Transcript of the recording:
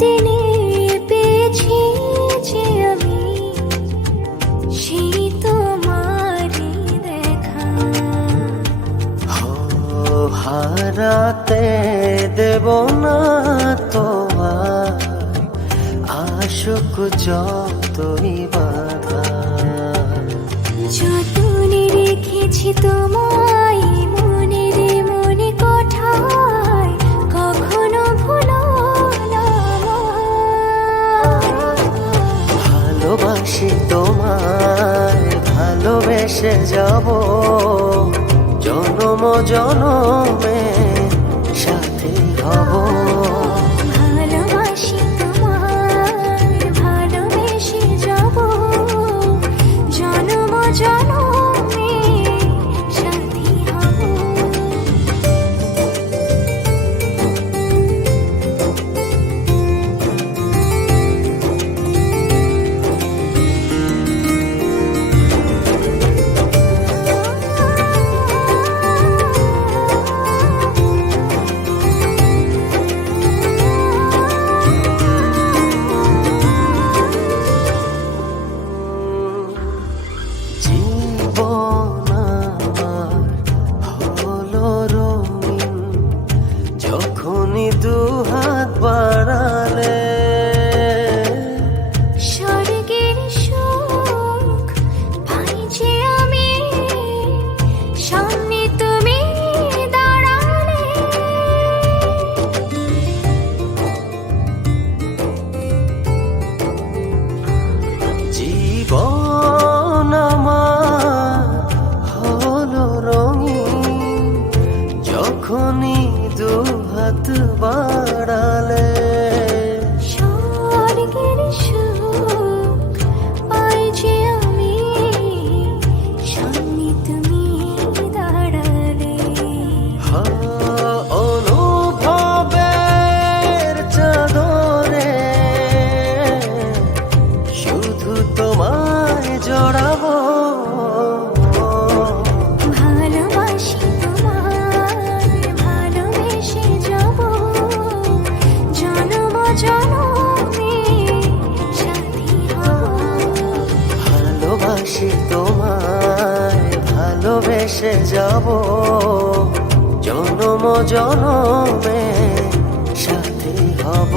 দিনে পেয়েছি যে আমি সেই তোমারই দেখা। হারাতে দেব না তোমার আশুক যতই বাধা। যতনে রেখেছি তোমায় মনের মনে কোঠায়, কখনো ভুলো না। ভালোবাসি তোমায়, ভালোবেসে যাব জনম জনমে সাথী হব। ভালোবাসি তোমায়, ভালোবেসে যাব জনম জনমে সাথী হব। জীবন আমার হলো রঙিন যখনই দুহাত বাড়ালে। স্বর্গের সুখ পাই যে আমি সামনে তুমি দাঁড়ালে। জীবন আমার হলো রঙিন যখনই দুহাত বাড়ালে। স্বর্গের সুখ পাই যে আমি সামনে তুমি দাঁড়ালে। অনুভবের চাদরে শুধু তোমায় জড়াবো। ভালোবাসি তোমায়, ভালোবেসে যাব জনম জনমে সাথী হব। ভালোবাসি তোমায়, ভালোবেসে যাব জনম জনমে সাথী হব।